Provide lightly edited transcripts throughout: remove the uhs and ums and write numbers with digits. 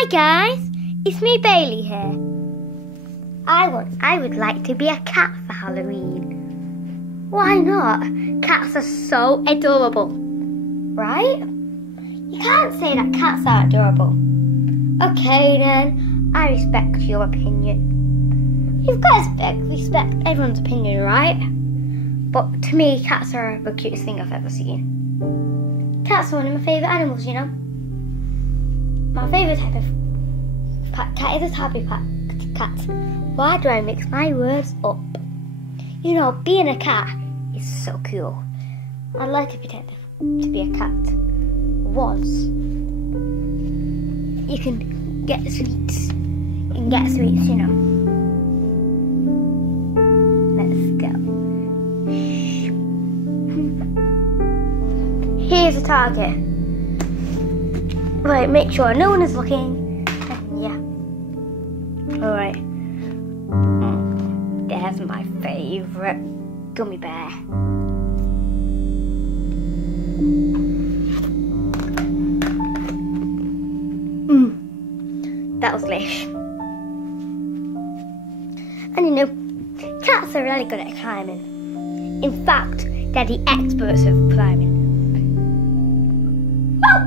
Hi guys, it's me Baylee here. I would like to be a cat for Halloween. Why not? Cats are so adorable, right? You can't say that cats aren't adorable. Okay then, I respect your opinion. You've got to respect everyone's opinion, right? But to me, cats are the cutest thing I've ever seen. Cats are one of my favourite animals, you know. My favourite type of cat is a tabby cat. Why do I mix my words up? You know, being a cat is so cool. I'd like to pretend to be a cat once. You can get sweets. You can get sweets, you know. Let's go. Here's a target. Right, make sure no one is looking. Yeah. Alright. There's my favourite gummy bear. That was delish. And you know, cats are really good at climbing. In fact, they're the experts of climbing. Oh,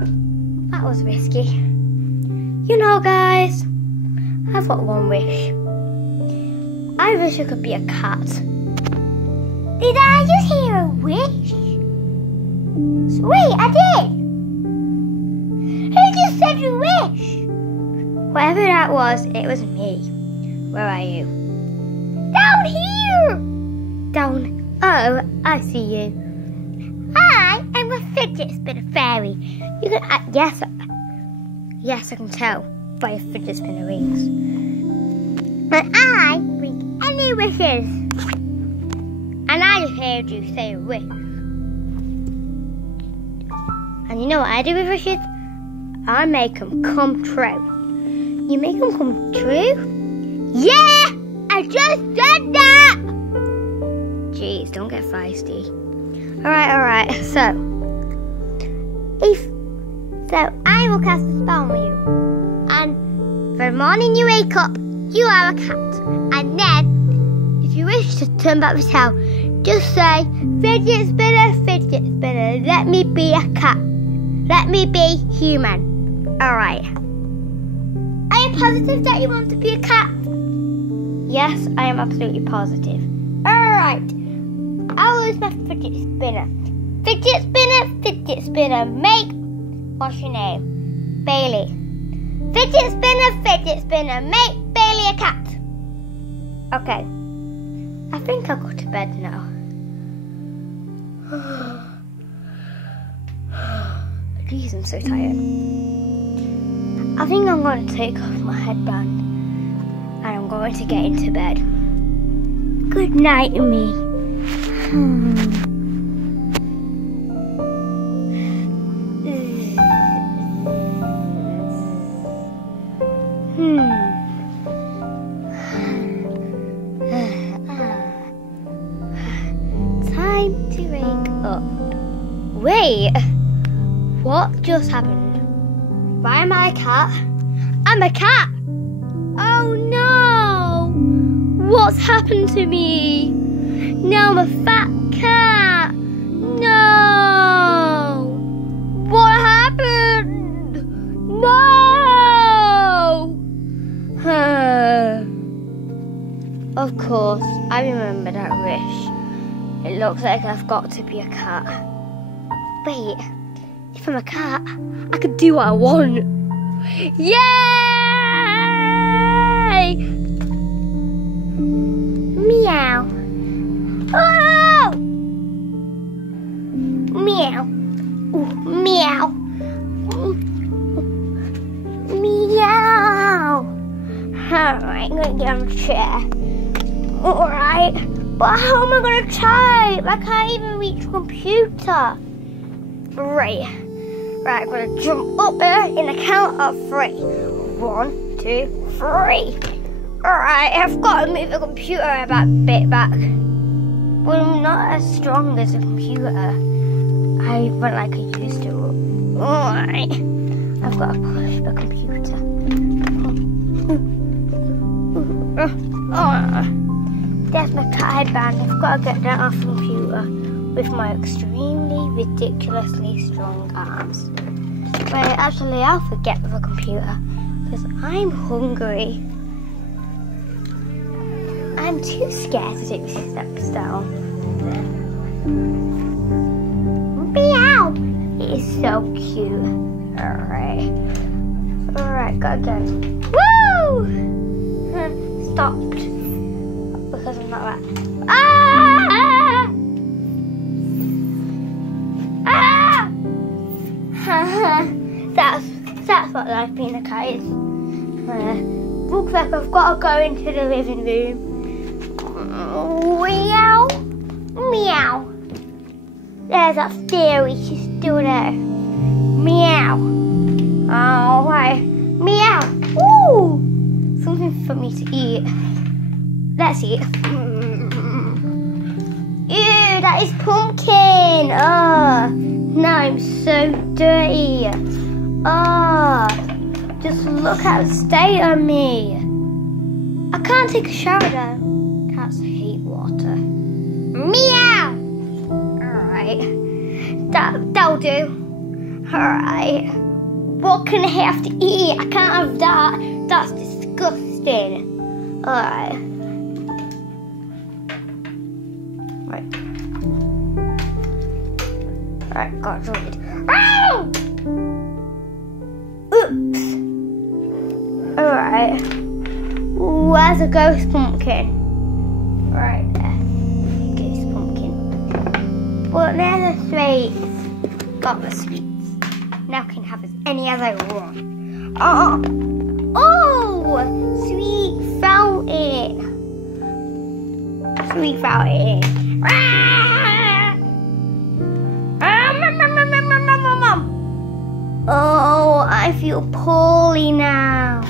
that was risky. You know, guys, I've got one wish. I wish I could be a cat. Did I just hear a wish? Wait, I did. Who just said a wish? Whatever that was, it was me. Where are you? Down here! Down. Oh, I see you. I am a fidget spinner fairy. You can. Yes, I can tell by your fidget spinner rings. But I bring any wishes. And I just heard you say a wish. And you know what I do with wishes? I make them come true. You make them come true? Yeah! I just said that! Jeez, don't get feisty. Alright. So I will cast a spell on you. And the morning you wake up, you are a cat. And then, if you wish to turn back the tail, just say, fidget spinner, let me be a cat. Let me be human. Alright. Are you positive that you want to be a cat? Yes, I am absolutely positive. Alright. I'll use my fidget spinner. Fidget spinner, make... What's your name? Baylee. Fidget spinner, make Baylee a cat. Okay. I think I'll go to bed now. Jeez, I'm so tired. I think I'm going to take off my headband and I'm going to get into bed. Good night, me. Time to wake up. Wait, what just happened? Why am I a cat? I'm a cat! Oh no! What's happened to me? Now I'm a fat cat! No! What happened? No! Of course, I remember that wish. It looks like I've got to be a cat. Wait, if I'm a cat, I could do what I want. Yay! Meow. Oh! Meow. Ooh, meow. Meow. Alright, I'm gonna get on the chair. Alright, but how am I gonna type? I can't even reach the computer. Right, I'm gonna jump up there in the count of 3. 1, 2, 3. Alright, I've got to move the computer a bit back. Well, I'm not as strong as a computer. I run like I used to. Alright, I've got to push the computer. There's my cat headband. I've got to get that off the computer with my extremely ridiculously strong arms. But actually, I'll forget the computer because I'm hungry. I'm too scared to take these steps down. Meow! It is so cute. Alright, gotta go. Woo! Stopped. Because I'm not right. Ah! Ah! That's what life being a cat is. Looks like I've got to go into the living room. Meow. Meow. There's that theory, she's still there. Meow. Oh, right. Meow. Ooh! Something for me to eat. Let's eat. Ew, that is pumpkin. Oh, now I'm so dirty. Oh, just look at the state of me. I can't take a shower though. Cats hate water. Meow. Alright. That'll do. Alright. What can I have to eat? I can't have that. That's disgusting. Alright. Right, got to read. Oh! Oops. Alright. Where's a ghost pumpkin? Right there. Ghost pumpkin. But there's the sweets. Got the sweets. Now I can have as many as I want. Oh! Oh! Sweet fountain. Sweet fountain. Oh, I feel poorly now.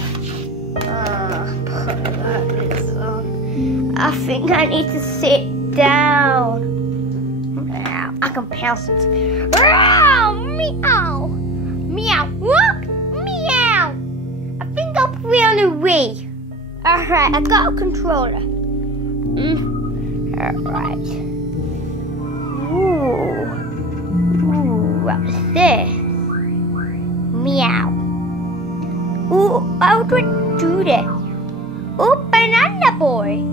I think I need to sit down. I can pounce it. Meow! Meow! What? Meow! I think I'll put it on the Wii. Alright, I got a controller. Alright. Ooh, what's this? Meow. Ooh, how do I do this? Oh, banana boy.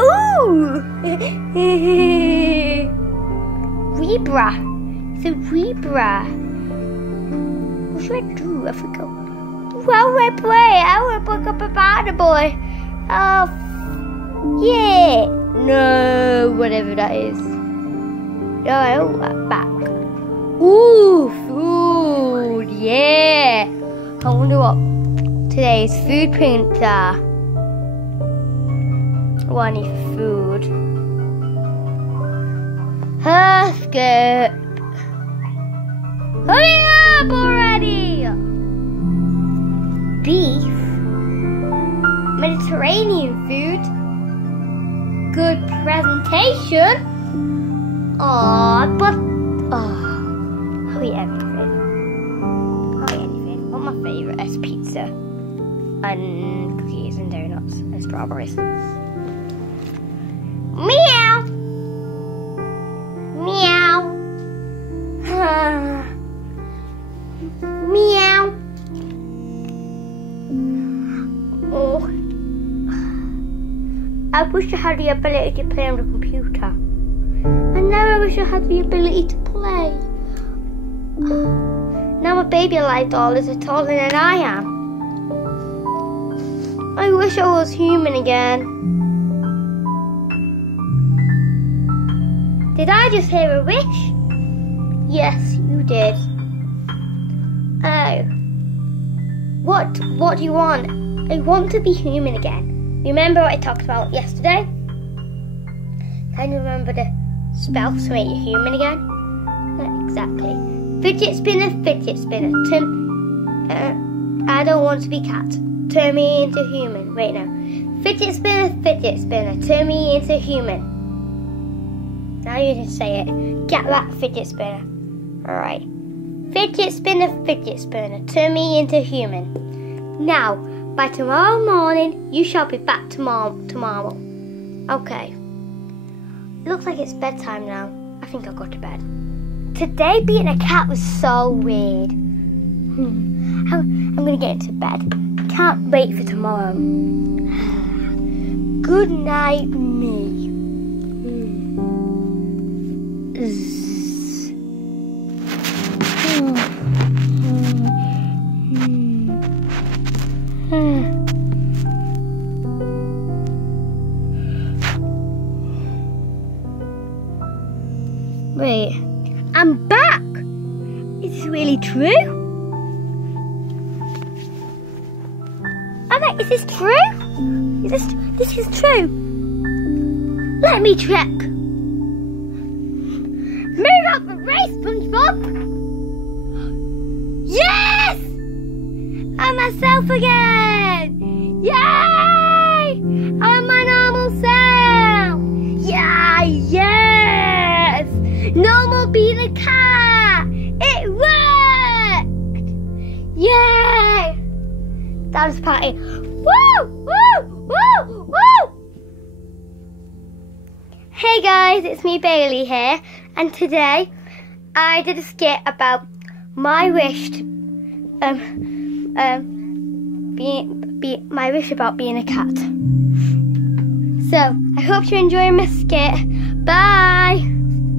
Ooh. Zebra. It's a zebra. What should I do? I forgot. How do I play? I want to pick up a banana boy. Oh, yeah. No, whatever that is. No, I don't want back. Ooh, food, yeah. I wonder what today's food prints are. What I need for food. Skirt. Hurry up already! Beef. Mediterranean food. Good presentation. But I'll eat everything. What my favourite is pizza and cookies and donuts and strawberries. Meow. Meow. Meow. Oh, I wish I had the ability to play on the computer. And now I wish I had the ability to play. Now my baby light doll is taller than I am. I wish I was human again. Did I just hear a wish? Yes, you did. Oh. What do you want? I want to be human again. Remember what I talked about yesterday? Can you remember the spell to make you human again? Not exactly. Fidget spinner, fidget spinner. I don't want to be cat. Turn me into human. Wait, no. Fidget spinner, turn me into human. Now you just say it. Get that fidget spinner. Alright. Fidget spinner, turn me into human. Now, By tomorrow morning, you shall be back tomorrow. Okay. Looks like it's bedtime now. I think I'll go to bed. Today being a cat was so weird. I'm gonna get into bed. Can't wait for tomorrow. Good night, me. Wait, I'm back! Is this really true? Is this true? This is true. Let me check. Move out the way, SpongeBob! Yes! I'm myself again! Yay! I'm my normal self! Yeah, yes! No more being a cat! It worked! Yay! Dance party. Woo! Woo! Woo! Woo! Hey guys, it's me Baylee here, and today I did a skit about my wish my wish about being a cat. So I hope you're enjoying my skit. Bye!